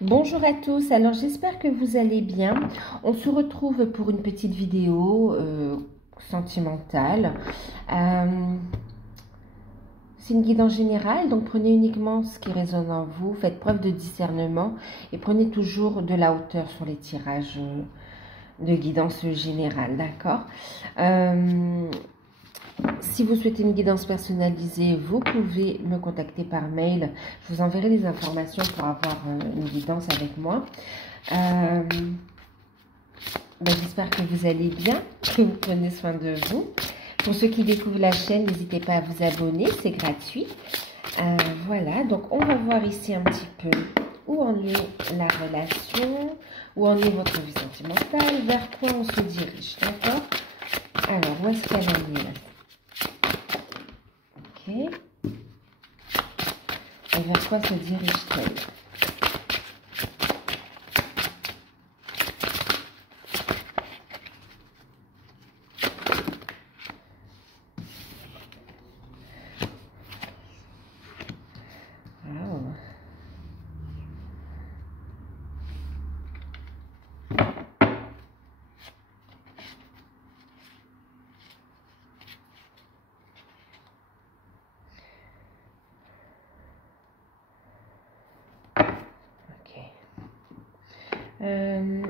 Bonjour à tous, alors j'espère que vous allez bien. On se retrouve pour une petite vidéo sentimentale. C'est une guidance générale, donc prenez uniquement ce qui résonne en vous, faites preuve de discernement et prenez toujours de la hauteur sur les tirages de guidance générale, d'accord? Si vous souhaitez une guidance personnalisée, vous pouvez me contacter par mail. Je vous enverrai les informations pour avoir une guidance avec moi. J'espère que vous allez bien, que vous prenez soin de vous. Pour ceux qui découvrent la chaîne, n'hésitez pas à vous abonner, c'est gratuit. Voilà, donc on va voir ici un petit peu où en est la relation, où en est votre vie sentimentale, vers quoi on se dirige, d'accord? Alors, où est-ce qu'elle en est là? Ok. Et vers quoi se dirige-t-elle? Wow.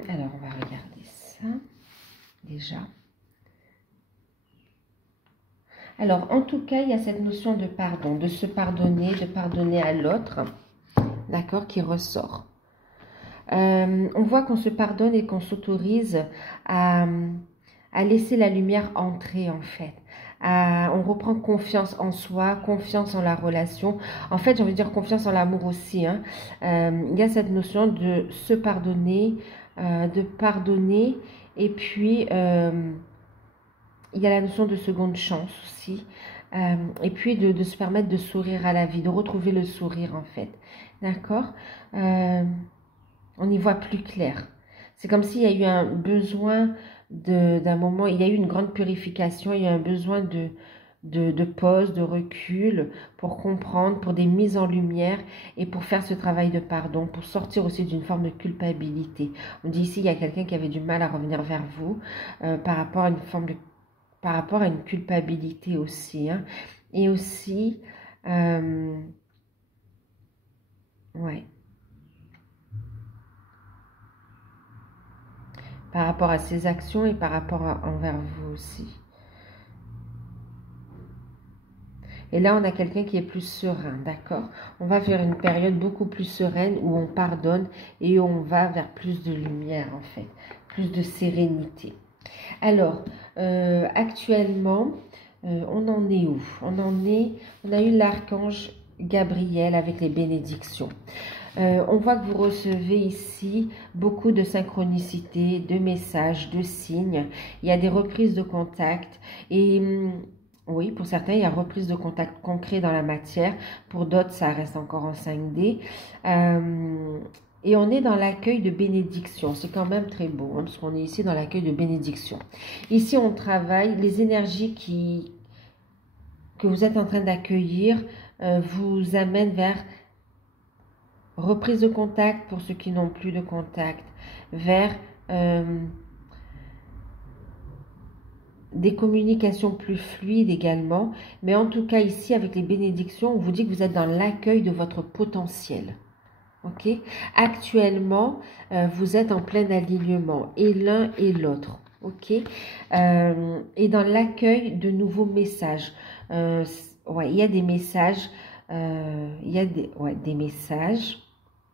Alors, on va regarder ça, déjà. Alors, en tout cas, il y a cette notion de pardon, de se pardonner, de pardonner à l'autre, d'accord, qui ressort. On voit qu'on se pardonne et qu'on s'autorise à laisser la lumière entrer, en fait. On reprend confiance en soi, confiance en la relation. En fait, j'ai envie de dire confiance en l'amour aussi. Hein. Il y a cette notion de se pardonner, de pardonner. Et puis, il y a la notion de seconde chance aussi. Et puis, de se permettre de sourire à la vie, de retrouver le sourire, en fait. D'accord? On y voit plus clair. C'est comme s'il y a eu un besoin d'un moment, il y a eu une grande purification, il y a eu un besoin de pause, de recul, pour comprendre, pour des mises en lumière et pour faire ce travail de pardon, pour sortir aussi d'une forme de culpabilité. On dit ici, il y a quelqu'un qui avait du mal à revenir vers vous par rapport à une forme de, par rapport à une culpabilité aussi. Hein. Et aussi, ouais. Par rapport à ses actions et par rapport envers vous aussi. Et là, on a quelqu'un qui est plus serein, d'accord? On va vers une période beaucoup plus sereine où on pardonne et on va vers plus de lumière, en fait, plus de sérénité. Alors, actuellement, on en est où? On a eu l'archange Gabriel avec les bénédictions. On voit que vous recevez ici beaucoup de synchronicité, de messages, de signes. Il y a des reprises de contact et oui, pour certains, il y a reprise de contact concret dans la matière. Pour d'autres, ça reste encore en 5D. Et on est dans l'accueil de bénédiction. C'est quand même très beau, hein, parce qu'on est ici dans l'accueil de bénédiction. Ici, on travaille les énergies que vous êtes en train d'accueillir vous amènent vers reprise de contact pour ceux qui n'ont plus de contact, vers des communications plus fluides également. Mais en tout cas, ici, avec les bénédictions, on vous dit que vous êtes dans l'accueil de votre potentiel. Ok? Actuellement, vous êtes en plein alignement, et l'un et l'autre. Ok? Et dans l'accueil de nouveaux messages. Ouais, il y a des messages. Il y a des messages.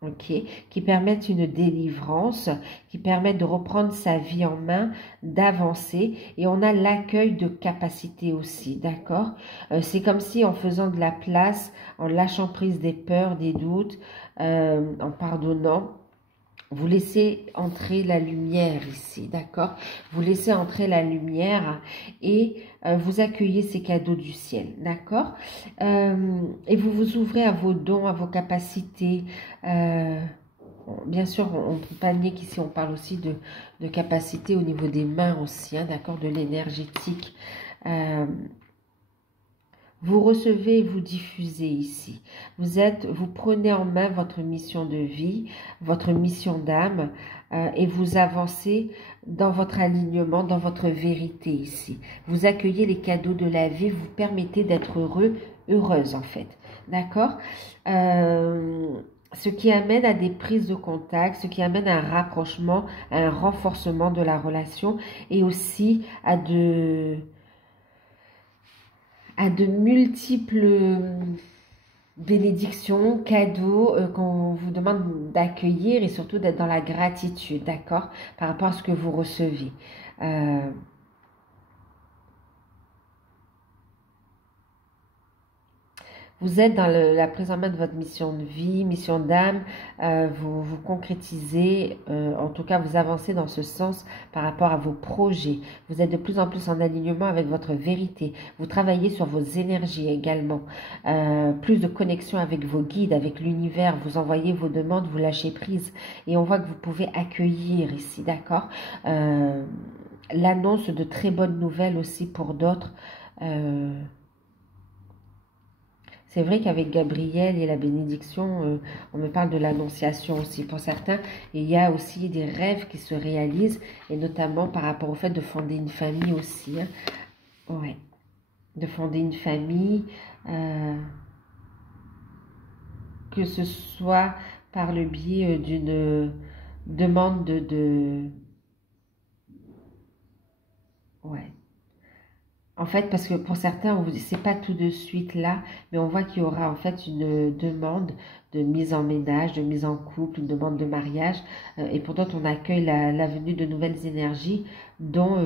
Ok, qui permettent une délivrance, qui permettent de reprendre sa vie en main, d'avancer. Et on a l'accueil de capacité aussi, d'accord? C'est comme si en faisant de la place, en lâchant prise des peurs, des doutes, en pardonnant, vous laissez entrer la lumière ici, d'accord? Vous laissez entrer la lumière et vous accueillez ces cadeaux du ciel, d'accord? Et vous vous ouvrez à vos dons, à vos capacités. Bien sûr, on ne peut pas nier qu'ici on parle aussi de capacité au niveau des mains aussi, hein, d'accord? De l'énergétique. Vous recevez et vous diffusez ici. Vous prenez en main votre mission de vie, votre mission d'âme et vous avancez dans votre alignement, dans votre vérité ici. Vous accueillez les cadeaux de la vie, vous permettez d'être heureux, heureuse en fait. D'accord? Ce qui amène à des prises de contact, ce qui amène à un rapprochement, à un renforcement de la relation et aussi à de multiples bénédictions, cadeaux qu'on vous demande d'accueillir et surtout d'être dans la gratitude, d'accord, par rapport à ce que vous recevez. Vous êtes dans la prise en main de votre mission de vie, mission d'âme, vous concrétisez, en tout cas vous avancez dans ce sens par rapport à vos projets. Vous êtes de plus en plus en alignement avec votre vérité. Vous travaillez sur vos énergies également. Plus de connexion avec vos guides, avec l'univers. Vous envoyez vos demandes, vous lâchez prise. Et on voit que vous pouvez accueillir ici, d'accord, l'annonce de très bonnes nouvelles aussi pour d'autres. C'est vrai qu'avec Gabriel et la bénédiction, on me parle de l'annonciation aussi pour certains. Et il y a aussi des rêves qui se réalisent, et notamment par rapport au fait de fonder une famille aussi. Hein. Ouais. De fonder une famille, que ce soit par le biais d'une demande Ouais. En fait, parce que pour certains, on vous dit, c'est pas tout de suite là, mais on voit qu'il y aura en fait une demande de mise en ménage, de mise en couple, une demande de mariage. Et pour d'autres, on accueille la venue de nouvelles énergies, dont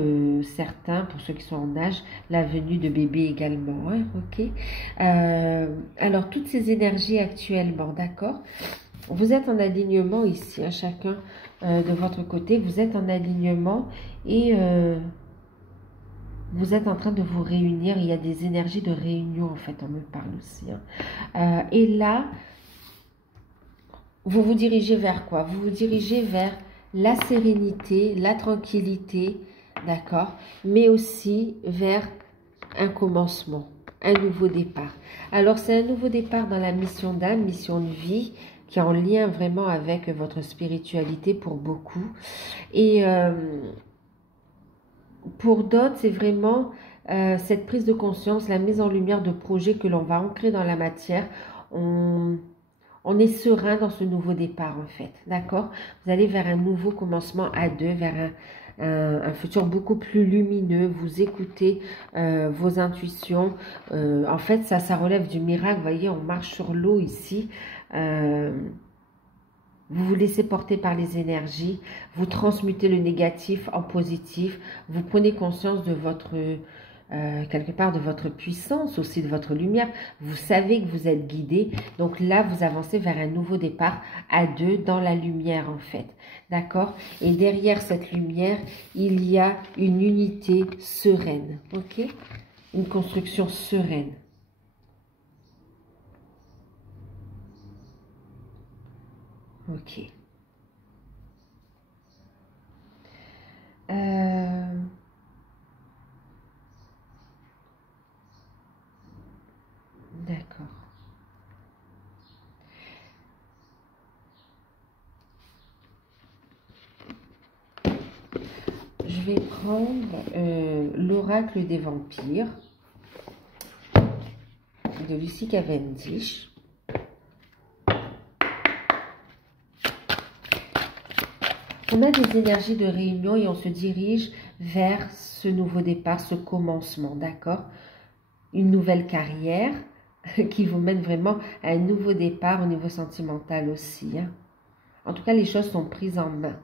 certains, pour ceux qui sont en âge, la venue de bébés également. Hein, ok. Alors, toutes ces énergies actuellement, d'accord? Vous êtes en alignement ici, hein, chacun de votre côté, vous êtes en alignement et... vous êtes en train de vous réunir, il y a des énergies de réunion en fait, on me parle aussi. Hein. Et là, vous vous dirigez vers quoi? Vous vous dirigez vers la sérénité, la tranquillité, d'accord? Mais aussi vers un commencement, un nouveau départ. Alors c'est un nouveau départ dans la mission d'âme, mission de vie, qui est en lien vraiment avec votre spiritualité pour beaucoup. Et... pour d'autres, c'est vraiment cette prise de conscience, la mise en lumière de projets que l'on va ancrer dans la matière. On est serein dans ce nouveau départ en fait, d'accord? Vous allez vers un nouveau commencement à deux, vers un futur beaucoup plus lumineux. Vous écoutez vos intuitions. En fait, ça relève du miracle. Vous voyez, on marche sur l'eau ici. Vous vous laissez porter par les énergies, vous transmutez le négatif en positif, vous prenez conscience de votre, quelque part de votre puissance, aussi de votre lumière. Vous savez que vous êtes guidé, donc là vous avancez vers un nouveau départ à deux dans la lumière en fait. D'accord? Et derrière cette lumière, il y a une unité sereine, ok? Une construction sereine. Ok. D'accord. Je vais prendre l'oracle des vampires de Lucy Cavendish. On a des énergies de réunion et on se dirige vers ce nouveau départ, ce commencement, d'accord? Une nouvelle carrière qui vous mène vraiment à un nouveau départ au niveau sentimental aussi. Hein. En tout cas, les choses sont prises en main.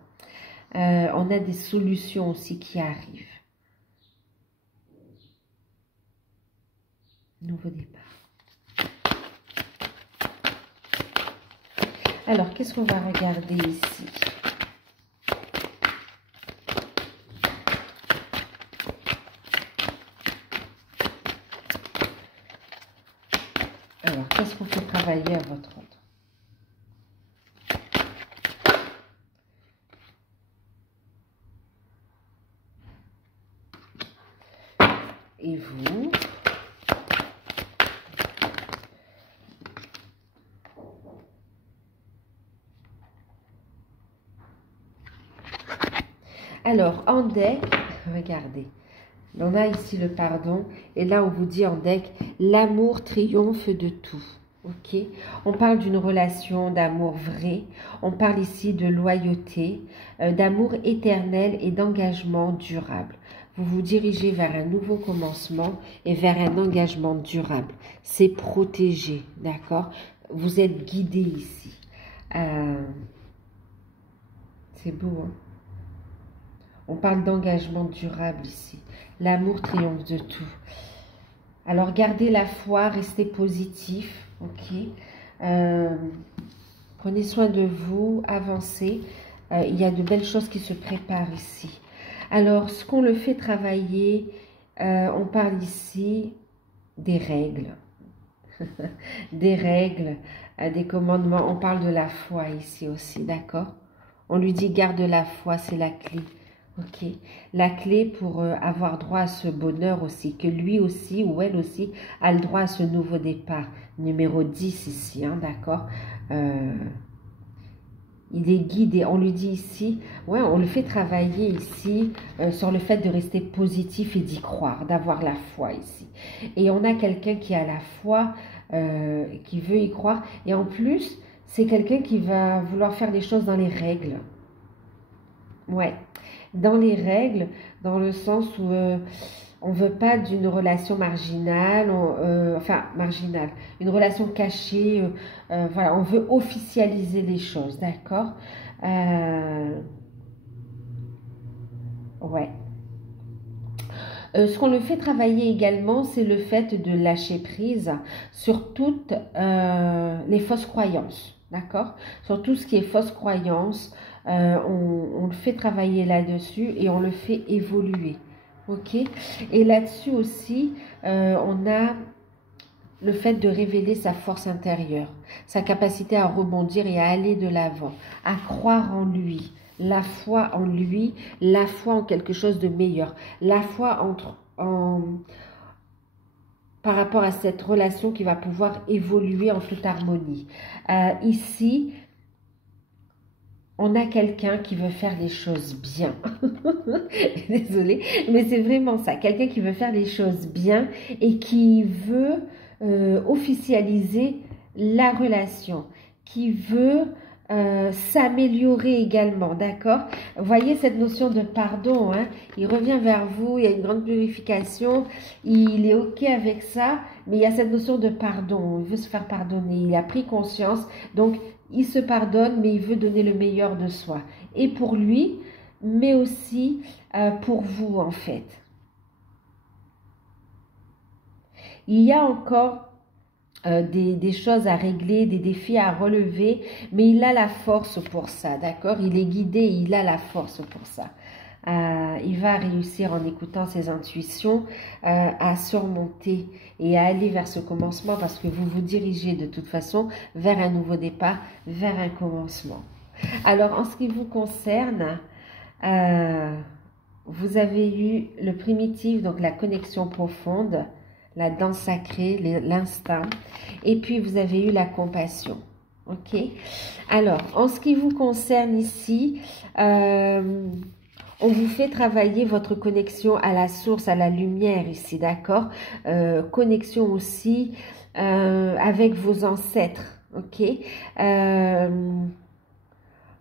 On a des solutions aussi qui arrivent. Nouveau départ. Alors, qu'est-ce qu'on va regarder ici? Alors, qu'est-ce qu'on fait travailler à votre ordre? Et vous? Alors, en deck, regardez. On a ici le pardon. Et là, on vous dit en deck, l'amour triomphe de tout. Ok, on parle d'une relation d'amour vrai, on parle ici de loyauté, d'amour éternel et d'engagement durable. Vous vous dirigez vers un nouveau commencement et vers un engagement durable. C'est protégé, d'accord? Vous êtes guidé ici. C'est beau, hein? On parle d'engagement durable ici. L'amour triomphe de tout. Alors, gardez la foi, restez positif, ok? Prenez soin de vous, avancez. Il y a de belles choses qui se préparent ici. Alors, ce qu'on le fait travailler, on parle ici des règles. Des règles, des commandements. On parle de la foi ici aussi, d'accord? On lui dit, garde la foi, c'est la clé. Ok, la clé pour avoir droit à ce bonheur aussi, que lui aussi ou elle aussi a le droit à ce nouveau départ. Numéro 10 ici, hein, d'accord? Il est guidé, on lui dit ici, ouais, on le fait travailler ici sur le fait de rester positif et d'y croire, d'avoir la foi ici. Et on a quelqu'un qui a la foi, qui veut y croire. Et en plus, c'est quelqu'un qui va vouloir faire les choses dans les règles. Ouais, dans les règles, dans le sens où on ne veut pas d'une relation marginale, enfin marginale, une relation cachée, voilà, on veut officialiser les choses, d'accord? Ouais. Ce qu'on le fait travailler également, c'est le fait de lâcher prise sur toutes les fausses croyances, d'accord? Sur tout ce qui est fausse croyance, on le fait travailler là-dessus et on le fait évoluer, ok? Et là-dessus aussi, on a le fait de révéler sa force intérieure, sa capacité à rebondir et à aller de l'avant, à croire en lui, la foi en lui, la foi en quelque chose de meilleur, la foi par rapport à cette relation qui va pouvoir évoluer en toute harmonie. Ici, on a quelqu'un qui veut faire les choses bien. Désolée, mais c'est vraiment ça. Quelqu'un qui veut faire les choses bien et qui veut officialiser la relation, qui veut s'améliorer également, d'accord? Voyez cette notion de pardon, hein? Il revient vers vous, il y a une grande purification, il est ok avec ça, mais il y a cette notion de pardon, il veut se faire pardonner, il a pris conscience, donc il se pardonne, mais il veut donner le meilleur de soi, et pour lui, mais aussi pour vous en fait. Il y a encore des choses à régler, des défis à relever, mais il a la force pour ça, d'accord? Il est guidé, il a la force pour ça. Il va réussir en écoutant ses intuitions à surmonter et à aller vers ce commencement parce que vous vous dirigez de toute façon vers un nouveau départ, vers un commencement. Alors, en ce qui vous concerne, vous avez eu le primitif, donc la connexion profonde, la danse sacrée, l'instinct, et puis vous avez eu la compassion. Ok? Alors, en ce qui vous concerne ici, on vous fait travailler votre connexion à la source, à la lumière ici, d'accord? Connexion aussi avec vos ancêtres, ok?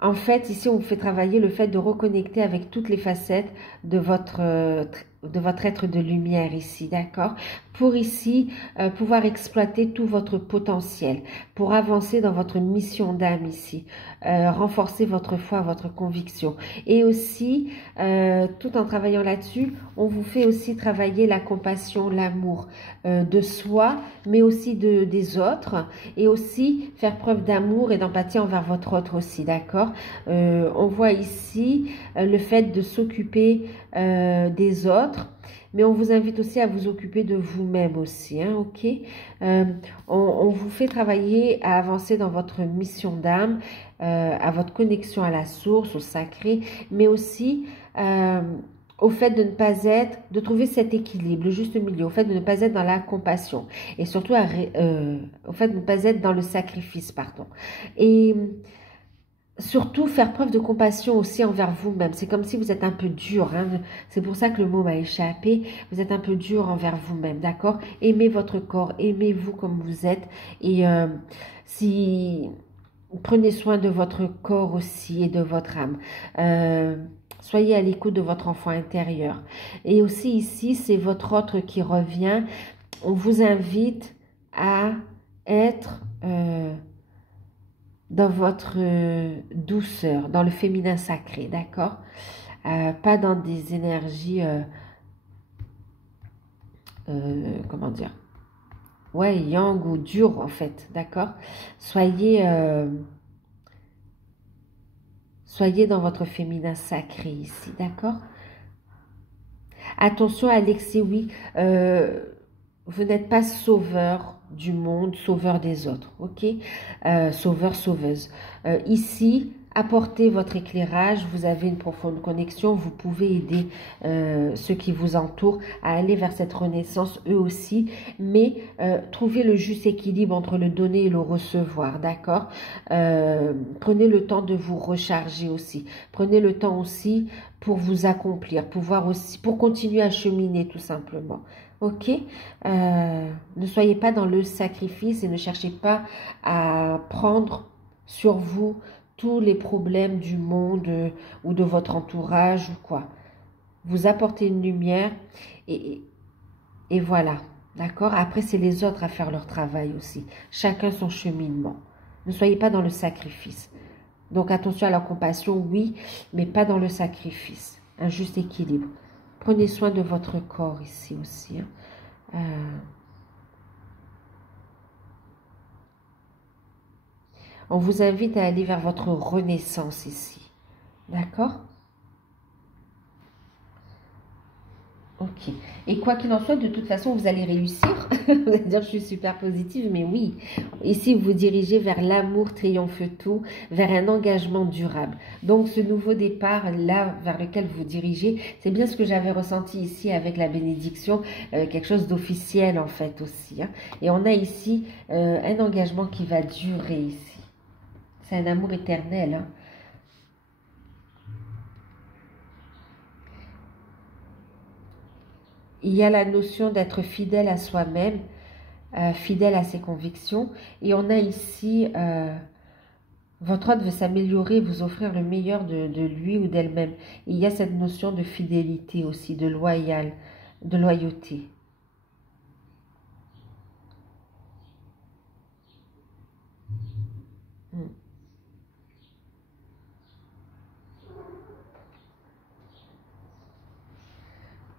En fait, ici, on vous fait travailler le fait de reconnecter avec toutes les facettes de votre être de lumière ici, d'accord? Pour ici, pouvoir exploiter tout votre potentiel, pour avancer dans votre mission d'âme ici, renforcer votre foi, votre conviction. Et aussi, tout en travaillant là-dessus, on vous fait aussi travailler la compassion, l'amour de soi, mais aussi des autres, et aussi faire preuve d'amour et d'empathie envers votre autre aussi, d'accord? On voit ici le fait de s'occuper des autres, mais on vous invite aussi à vous occuper de vous-même aussi, hein, ok? On vous fait travailler à avancer dans votre mission d'âme, à votre connexion à la source, au sacré, mais aussi au fait de ne pas être, de trouver cet équilibre, le juste milieu, au fait de ne pas être dans la compassion, et surtout au fait de ne pas être dans le sacrifice, pardon. Et surtout faire preuve de compassion aussi envers vous-même. C'est comme si vous êtes un peu dur, hein. C'est pour ça que le mot m'a échappé. Vous êtes un peu dur envers vous-même, d'accord? Aimez votre corps, aimez-vous comme vous êtes. Et si prenez soin de votre corps aussi et de votre âme. Soyez à l'écoute de votre enfant intérieur. Et aussi ici, c'est votre autre qui revient. On vous invite à être dans votre douceur, dans le féminin sacré, d'accord? Pas dans des énergies, comment dire? Ouais, yang ou dur en fait, d'accord? Soyez, soyez dans votre féminin sacré ici, d'accord? Attention Alexis, oui, vous n'êtes pas sauveur du monde, sauveur des autres, ok? Sauveur, sauveuse. Ici, apportez votre éclairage, vous avez une profonde connexion, vous pouvez aider ceux qui vous entourent à aller vers cette renaissance eux aussi, mais trouvez le juste équilibre entre le donner et le recevoir, d'accord? Prenez le temps de vous recharger aussi, prenez le temps aussi pour vous accomplir, pour continuer à cheminer tout simplement. Ok, ne soyez pas dans le sacrifice et ne cherchez pas à prendre sur vous tous les problèmes du monde ou de votre entourage ou quoi. Vous apportez une lumière et voilà, d'accord? Après, c'est les autres à faire leur travail aussi. Chacun son cheminement. Ne soyez pas dans le sacrifice. Donc attention à la compassion, oui, mais pas dans le sacrifice. Un juste équilibre. Prenez soin de votre corps ici aussi, hein. On vous invite à aller vers votre renaissance ici. D'accord? Ok. Et quoi qu'il en soit, de toute façon, vous allez réussir. Vous allez dire, je suis super positive, mais oui. Ici, vous vous dirigez vers l'amour triomphe tout, vers un engagement durable. Donc, ce nouveau départ, là, vers lequel vous vous dirigez, c'est bien ce que j'avais ressenti ici avec la bénédiction, quelque chose d'officiel, en fait, aussi, hein. Et on a ici un engagement qui va durer ici. C'est un amour éternel, hein. Il y a la notion d'être fidèle à soi-même, fidèle à ses convictions. Et on a ici, votre hôte veut s'améliorer, vous offrir le meilleur de lui ou d'elle-même. Il y a cette notion de fidélité aussi, de loyauté.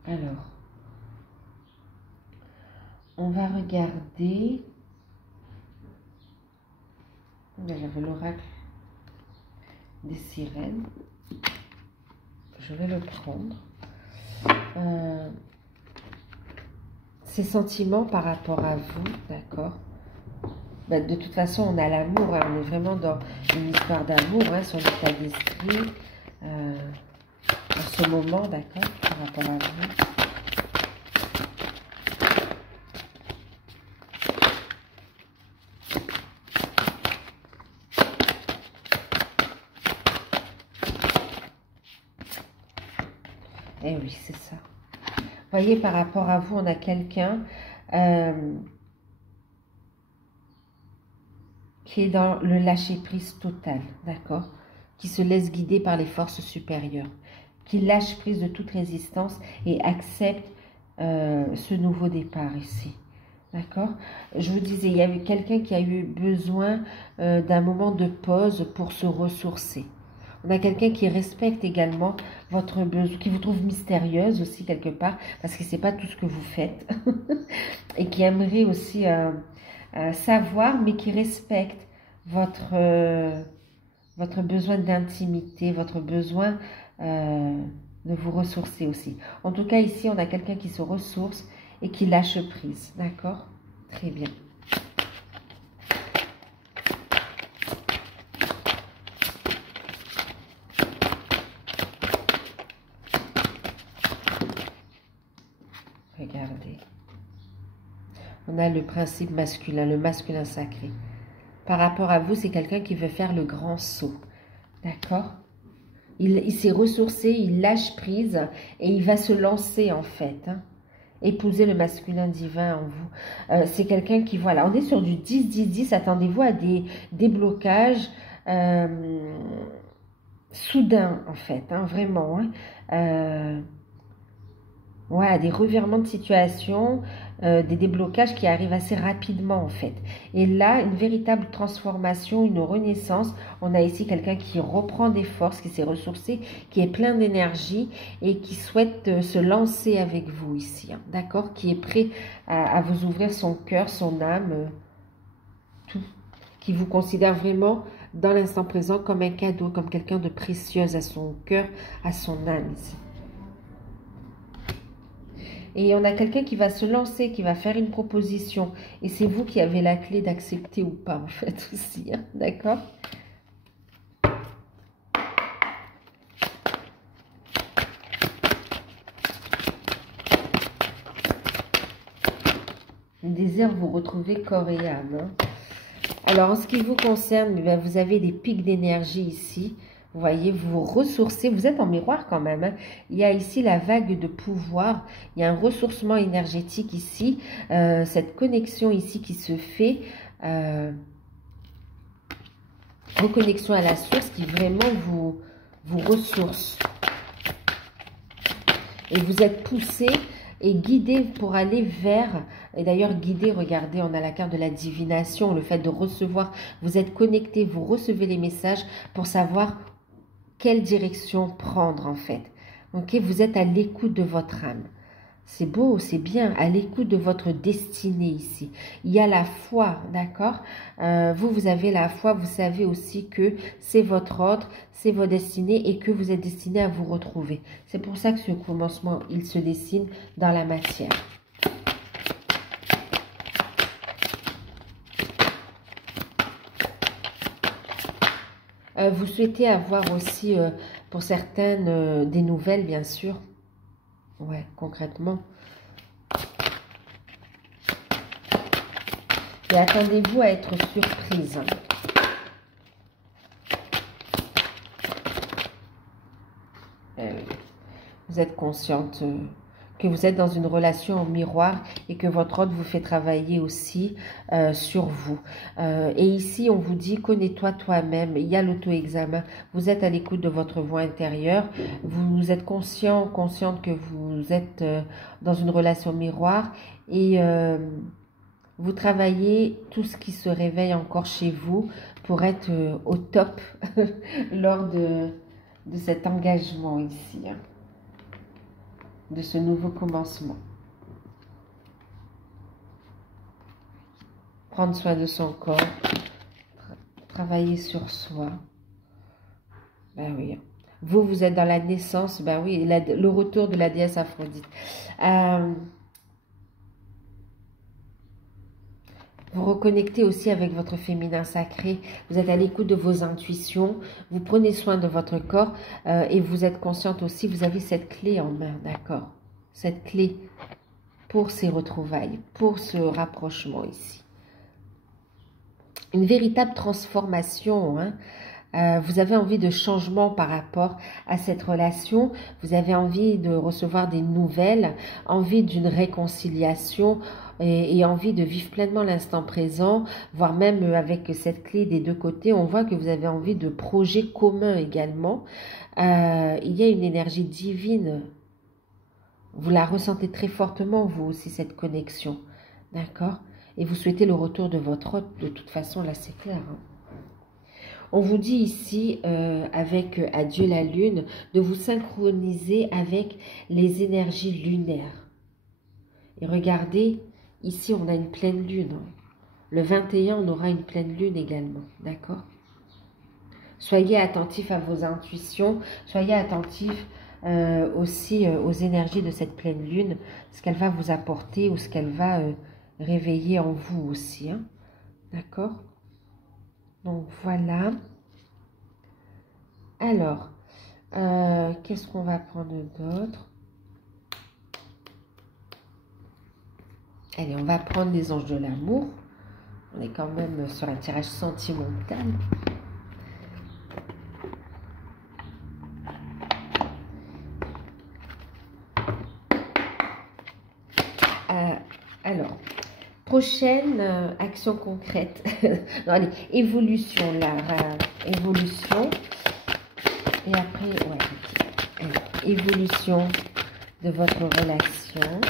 Alors, on va regarder. J'avais l'oracle des sirènes. Je vais le prendre. Ces sentiments par rapport à vous, d'accord? Ben, de toute façon, on a l'amour, hein, on est vraiment dans une histoire d'amour, hein, son état d'esprit, en ce moment, d'accord, par rapport à vous. Eh oui, c'est ça. Vous voyez, par rapport à vous, on a quelqu'un qui est dans le lâcher-prise total, d'accord? Qui se laisse guider par les forces supérieures, qui lâche prise de toute résistance et accepte ce nouveau départ ici. D'accord? Je vous disais, il y a eu quelqu'un qui a eu besoin d'un moment de pause pour se ressourcer. On a quelqu'un qui respecte également votre besoin, qui vous trouve mystérieuse aussi quelque part, parce qu'il ne sait pas tout ce que vous faites, et qui aimerait aussi savoir, mais qui respecte votre besoin d'intimité, votre besoin de vous ressourcer aussi. En tout cas, ici, on a quelqu'un qui se ressource et qui lâche prise. D'accord? Très bien. Regardez. On a le principe masculin, le masculin sacré. Par rapport à vous, c'est quelqu'un qui veut faire le grand saut. D'accord? Il s'est ressourcé, il lâche prise et il va se lancer en fait. Hein. Épouser le masculin divin en vous. C'est quelqu'un qui, voilà, on est sur du 10-10-10. Attendez-vous à des déblocages soudains en fait, hein, vraiment. Hein. Ouais, des revirements de situation, des déblocages qui arrivent assez rapidement en fait. Et là, une véritable transformation, une renaissance. On a ici quelqu'un qui reprend des forces, qui s'est ressourcé, qui est plein d'énergie et qui souhaite se lancer avec vous ici. Hein, d'accord? Qui est prêt à vous ouvrir son cœur, son âme, tout. Qui vous considère vraiment dans l'instant présent comme un cadeau, comme quelqu'un de précieux à son cœur, à son âme ici. Et on a quelqu'un qui va se lancer, qui va faire une proposition. Et c'est vous qui avez la clé d'accepter ou pas, en fait, aussi. Hein, d'accord? Le désir, vous retrouvez corps et âme. Hein. Alors, en ce qui vous concerne, vous avez des pics d'énergie ici. Vous voyez, vous vous ressourcez, vous êtes en miroir quand même. Hein. Il y a ici la vague de pouvoir, il y a un ressourcement énergétique ici, cette connexion ici qui se fait, reconnexion à la source qui vraiment vous ressource. Et vous êtes poussé et guidé pour aller vers, et d'ailleurs guidé, regardez, on a la carte de la divination, le fait de recevoir, vous êtes connecté, vous recevez les messages pour savoir quelle direction prendre en fait. Ok, vous êtes à l'écoute de votre âme. C'est beau, c'est bien, à l'écoute de votre destinée ici. Il y a la foi, d'accord? Vous avez la foi, vous savez aussi que c'est votre ordre, c'est votre destinée et que vous êtes destiné à vous retrouver. C'est pour ça que ce commencement, il se dessine dans la matière. Vous souhaitez avoir aussi, pour certaines, des nouvelles, bien sûr. Ouais, concrètement. Et attendez-vous à être surprise. Vous êtes consciente que vous êtes dans une relation en miroir et que votre ordre vous fait travailler aussi sur vous. Et ici, on vous dit, connais-toi toi-même. Il y a l'auto-examen. Vous êtes à l'écoute de votre voix intérieure. Vous êtes consciente que vous êtes dans une relation miroir et vous travaillez tout ce qui se réveille encore chez vous pour être au top lors de cet engagement ici. Hein. De ce nouveau commencement. Prendre soin de son corps, travailler sur soi. Ben oui. Vous êtes dans la naissance, ben oui, le retour de la déesse Aphrodite. Vous reconnectez aussi avec votre féminin sacré. Vous êtes à l'écoute de vos intuitions. Vous prenez soin de votre corps et vous êtes consciente aussi. Vous avez cette clé en main, d'accord? Cette clé pour ces retrouvailles, pour ce rapprochement ici. Une véritable transformation. Hein? Vous avez envie de changement par rapport à cette relation. Vous avez envie de recevoir des nouvelles, envie d'une réconciliation et envie de vivre pleinement l'instant présent, voire même avec cette clé des deux côtés, on voit que vous avez envie de projets communs également. Il y a une énergie divine. Vous la ressentez très fortement, vous aussi, cette connexion. D'accord? Et vous souhaitez le retour de votre hôte. De toute façon, là, c'est clair. Hein? On vous dit ici, avec Adieu la Lune, de vous synchroniser avec les énergies lunaires. Et regardez, ici, on a une pleine lune. Le 21, on aura une pleine lune également. D'accord? Soyez attentifs à vos intuitions. Soyez attentifs aussi aux énergies de cette pleine lune. Ce qu'elle va vous apporter ou ce qu'elle va réveiller en vous aussi. Hein? D'accord? Donc, voilà. Alors, qu'est-ce qu'on va prendre d'autre? Allez, on va prendre les anges de l'amour. On est quand même sur un tirage sentimental. prochaine action concrète. Non, allez, évolution là, évolution. Et après, ouais, allez, évolution de votre relation.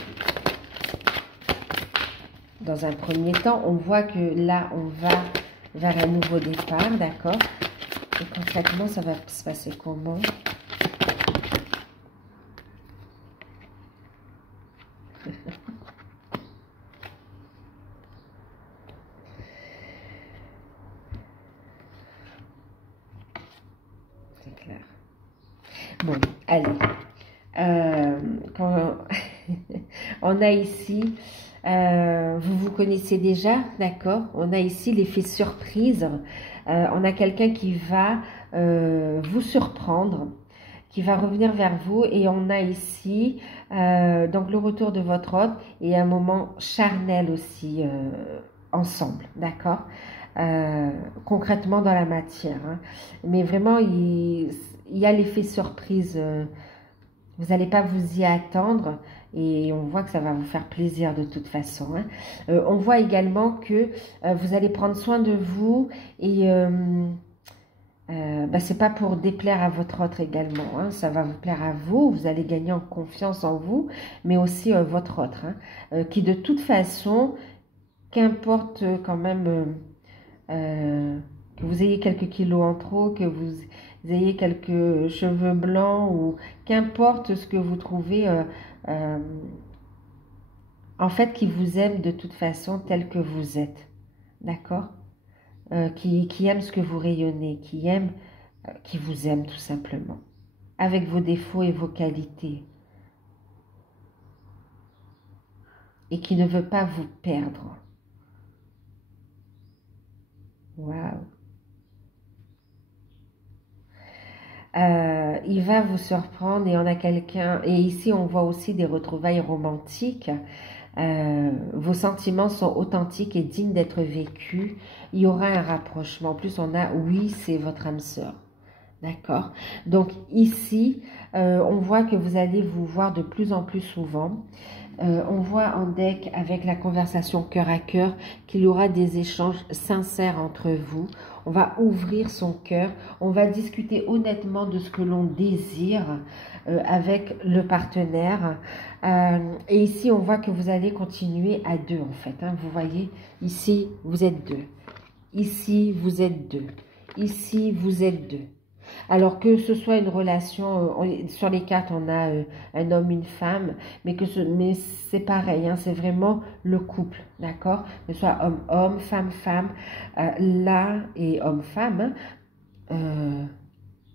Dans un premier temps, on voit que là, on va vers un nouveau départ, d'accord? Et concrètement, ça va se passer comment? C'est clair. Bon, allez. Quand on a ici, vous vous connaissez déjà, d'accord? On a ici l'effet surprise. On a quelqu'un qui va vous surprendre, qui va revenir vers vous. Et on a ici donc le retour de votre hôte et un moment charnel aussi ensemble, d'accord? Concrètement dans la matière. Hein. Mais vraiment, il y a l'effet surprise. Vous n'allez pas vous y attendre et on voit que ça va vous faire plaisir de toute façon. Hein. On voit également que vous allez prendre soin de vous et c'est pas pour déplaire à votre autre également. Hein. Ça va vous plaire à vous, vous allez gagner en confiance en vous, mais aussi votre autre. Hein, qui de toute façon, qu'importe quand même que vous ayez quelques kilos en trop, que vous ayez quelques cheveux blancs ou qu'importe ce que vous trouvez, en fait, qui vous aime de toute façon tel que vous êtes, d'accord? Qui aime ce que vous rayonnez, qui vous aime tout simplement, avec vos défauts et vos qualités, et qui ne veut pas vous perdre. Waouh! Il va vous surprendre et on a quelqu'un, et ici on voit aussi des retrouvailles romantiques. Vos sentiments sont authentiques et dignes d'être vécus. Il y aura un rapprochement. En plus, on a oui, c'est votre âme sœur. D'accord? Donc ici, on voit que vous allez vous voir de plus en plus souvent. On voit en deck avec la conversation cœur à cœur qu'il y aura des échanges sincères entre vous. On va ouvrir son cœur, on va discuter honnêtement de ce que l'on désire avec le partenaire. Et ici, on voit que vous allez continuer à deux en fait. Hein. Vous voyez, ici, vous êtes deux. Ici, vous êtes deux. Ici, vous êtes deux. Alors que ce soit une relation, sur les cartes on a un homme, une femme, mais c'est pareil, hein, c'est vraiment le couple, d'accord? Que ce soit homme-homme, femme-femme, là et homme-femme, hein,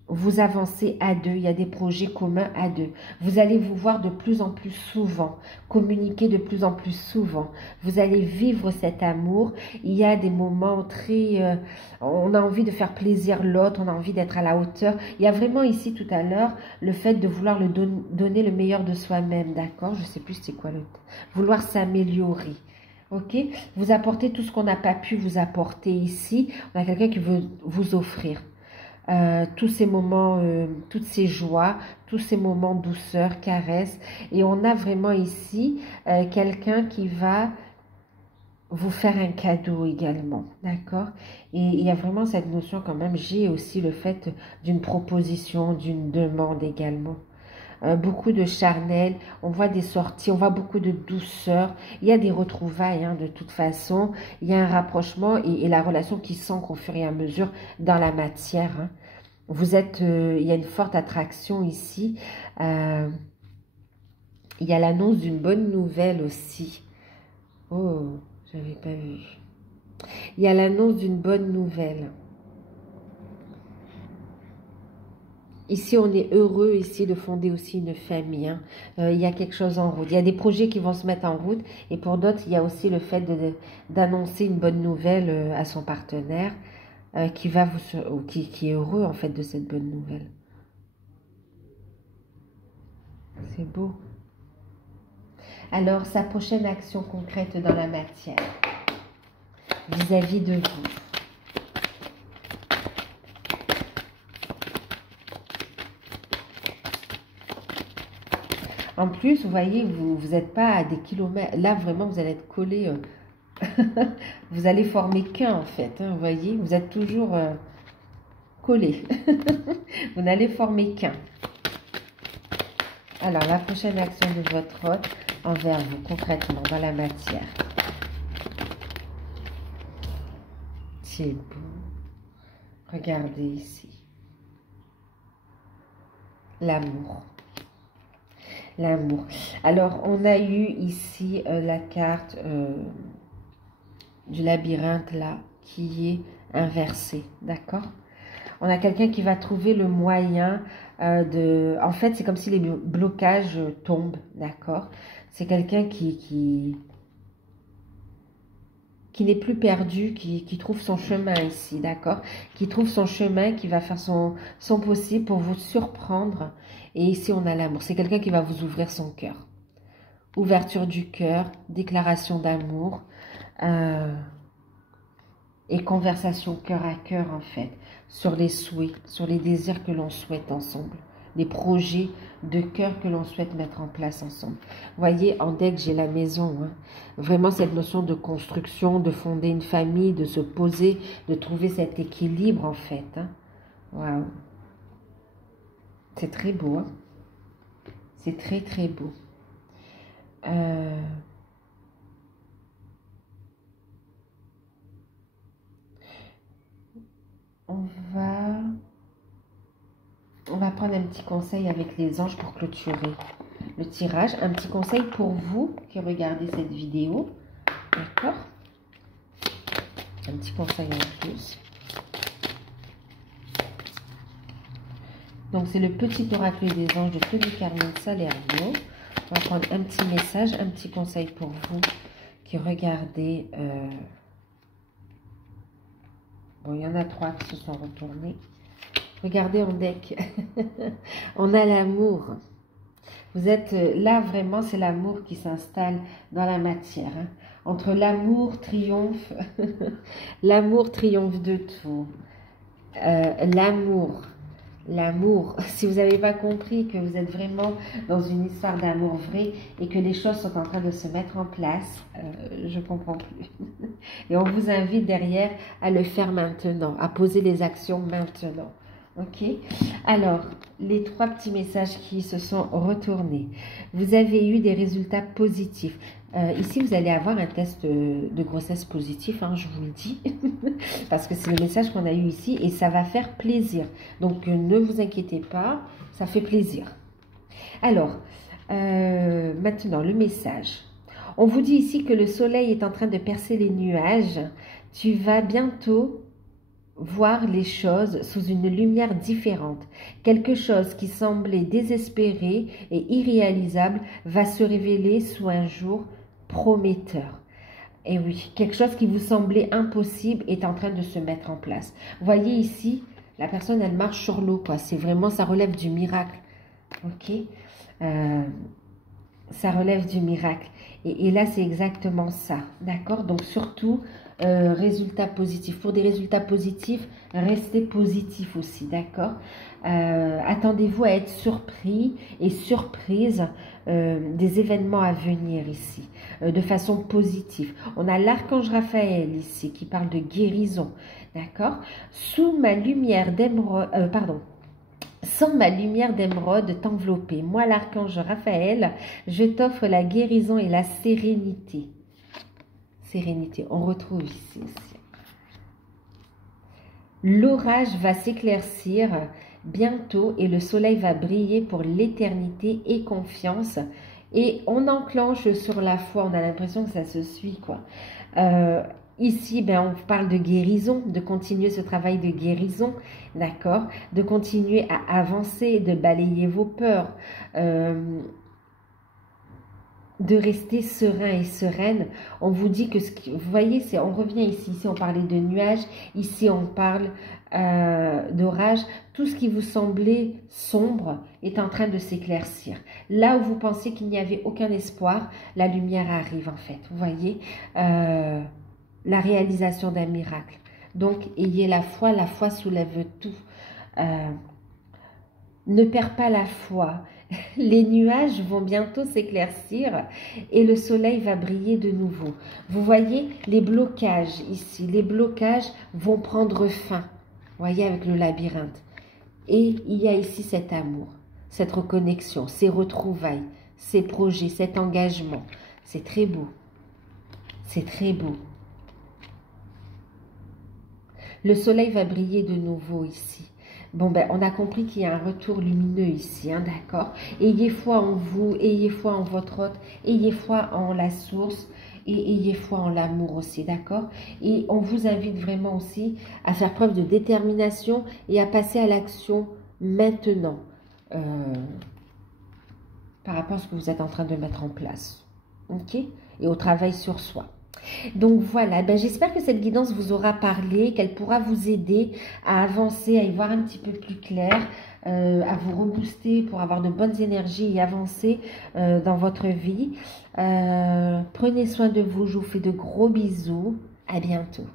vous avancez à deux, il y a des projets communs à deux. Vous allez vous voir de plus en plus souvent, communiquer de plus en plus souvent. Vous allez vivre cet amour. Il y a des moments très... on a envie de faire plaisir l'autre, on a envie d'être à la hauteur. Il y a vraiment ici tout à l'heure le fait de vouloir donner le meilleur de soi-même, d'accord? Je ne sais plus c'est quoi le... Vouloir s'améliorer. Ok, vous apportez tout ce qu'on n'a pas pu vous apporter ici. On a quelqu'un qui veut vous offrir. Tous ces moments, toutes ces joies, tous ces moments douceur, caresse. Et on a vraiment ici quelqu'un qui va vous faire un cadeau également, d'accord? Et il y a vraiment cette notion quand même, j'ai aussi le fait d'une proposition, d'une demande également. Beaucoup de charnel, on voit des sorties, on voit beaucoup de douceur, il y a des retrouvailles hein, de toute façon, il y a un rapprochement et la relation qui s'ancre au fur et à mesure dans la matière. Hein. Vous êtes, il y a une forte attraction ici, il y a l'annonce d'une bonne nouvelle aussi. Oh, j'avais pas vu. Il y a l'annonce d'une bonne nouvelle. Ici, on est heureux ici de fonder aussi une famille. Hein. Il y a quelque chose en route. Il y a des projets qui vont se mettre en route. Et pour d'autres, il y a aussi le fait d'annoncer une bonne nouvelle à son partenaire qui est heureux en fait de cette bonne nouvelle. C'est beau. Alors, sa prochaine action concrète dans la matière vis-à-vis de vous. En plus, vous voyez, vous n'êtes pas à des kilomètres. Là, vraiment, vous allez être collés Vous allez former qu'un, en fait. Hein, vous voyez, vous êtes toujours collés. Vous n'allez former qu'un. Alors, la prochaine action de votre hôte envers vous, concrètement, dans la matière. C'est beau. Regardez ici. L'amour. L'amour. Alors, on a eu ici la carte du labyrinthe, là, qui est inversée. D'accord? On a quelqu'un qui va trouver le moyen de... En fait, c'est comme si les blocages tombent. D'accord? C'est quelqu'un qui n'est plus perdu, qui trouve son chemin ici, d'accord? Qui trouve son chemin, qui va faire son possible pour vous surprendre. Et ici, on a l'amour. C'est quelqu'un qui va vous ouvrir son cœur. Ouverture du cœur, déclaration d'amour et conversation cœur à cœur, en fait, sur les souhaits, sur les désirs que l'on souhaite ensemble. Les projets de cœur que l'on souhaite mettre en place ensemble. Vous voyez, en deck, j'ai la maison. Hein. Vraiment, cette notion de construction, de fonder une famille, de se poser, de trouver cet équilibre, en fait. Hein. Waouh. C'est très beau. Hein. C'est très, très beau. On va prendre un petit conseil avec les anges pour clôturer le tirage. Un petit conseil pour vous qui regardez cette vidéo. D'accord? Un petit conseil en plus. Donc, c'est le petit oracle des anges de Tony Carmen Salerno. On va prendre un petit message, un petit conseil pour vous qui regardez. Bon, il y en a 3 qui se sont retournés. Regardez en deck. On a l'amour. Vous êtes là, vraiment, c'est l'amour qui s'installe dans la matière. Hein. Entre l'amour triomphe, l'amour triomphe de tout. L'amour. Si vous n'avez pas compris que vous êtes vraiment dans une histoire d'amour vrai et que les choses sont en train de se mettre en place, je ne comprends plus. Et on vous invite derrière à le faire maintenant, à poser les actions maintenant. Ok? Alors, les 3 petits messages qui se sont retournés. Vous avez eu des résultats positifs. Ici, vous allez avoir un test de grossesse positif, hein, je vous le dis, parce que c'est le message qu'on a eu ici et ça va faire plaisir. Donc, ne vous inquiétez pas, ça fait plaisir. Alors, maintenant, le message. On vous dit ici que le soleil est en train de percer les nuages. Tu vas bientôt voir les choses sous une lumière différente. Quelque chose qui semblait désespéré et irréalisable va se révéler sous un jour prometteur. Et oui, quelque chose qui vous semblait impossible est en train de se mettre en place. Vous voyez ici, la personne, elle marche sur l'eau, quoi. C'est vraiment, ça relève du miracle. Ok? Ça relève du miracle. Et là, c'est exactement ça. D'accord? Donc, surtout, résultats positifs. Pour des résultats positifs, restez positif aussi. D'accord? Attendez-vous à être surpris et surprise des événements à venir ici, de façon positive. On a l'archange Raphaël ici qui parle de guérison. D'accord? Sous ma lumière d'émeraude, sans ma lumière d'émeraude t'envelopper. Moi, l'archange Raphaël, je t'offre la guérison et la sérénité. Sérénité, on retrouve ici aussi. L'orage va s'éclaircir bientôt et le soleil va briller pour l'éternité et confiance. Et on enclenche sur la foi, on a l'impression que ça se suit, quoi. Ici, ben, on parle de guérison, de continuer ce travail de guérison, d'accord? De continuer à avancer, de balayer vos peurs, de rester serein et sereine. On vous dit que, vous voyez, on revient ici. Ici, on parlait de nuages. Ici, on parle d'orage. Tout ce qui vous semblait sombre est en train de s'éclaircir. Là où vous pensez qu'il n'y avait aucun espoir, la lumière arrive, en fait. Vous voyez, la réalisation d'un miracle. Donc, ayez la foi soulève tout. Ne perds pas la foi. les nuages vont bientôt s'éclaircir et le soleil va briller de nouveau. Vous voyez les blocages ici, les blocages vont prendre fin, vous voyez, avec le labyrinthe. Et il y a ici cet amour, cette reconnexion, ces retrouvailles, ces projets, cet engagement. C'est très beau, c'est très beau. Le soleil va briller de nouveau ici. Bon, ben, on a compris qu'il y a un retour lumineux ici, hein, d'accord? Ayez foi en vous, ayez foi en votre hôte, ayez foi en la source et ayez foi en l'amour aussi, d'accord? Et on vous invite vraiment aussi à faire preuve de détermination et à passer à l'action maintenant par rapport à ce que vous êtes en train de mettre en place, ok? Et au travail sur soi. Donc voilà, ben j'espère que cette guidance vous aura parlé, qu'elle pourra vous aider à avancer, à y voir un petit peu plus clair, à vous rebooster pour avoir de bonnes énergies et avancer dans votre vie. Prenez soin de vous, je vous fais de gros bisous, à bientôt.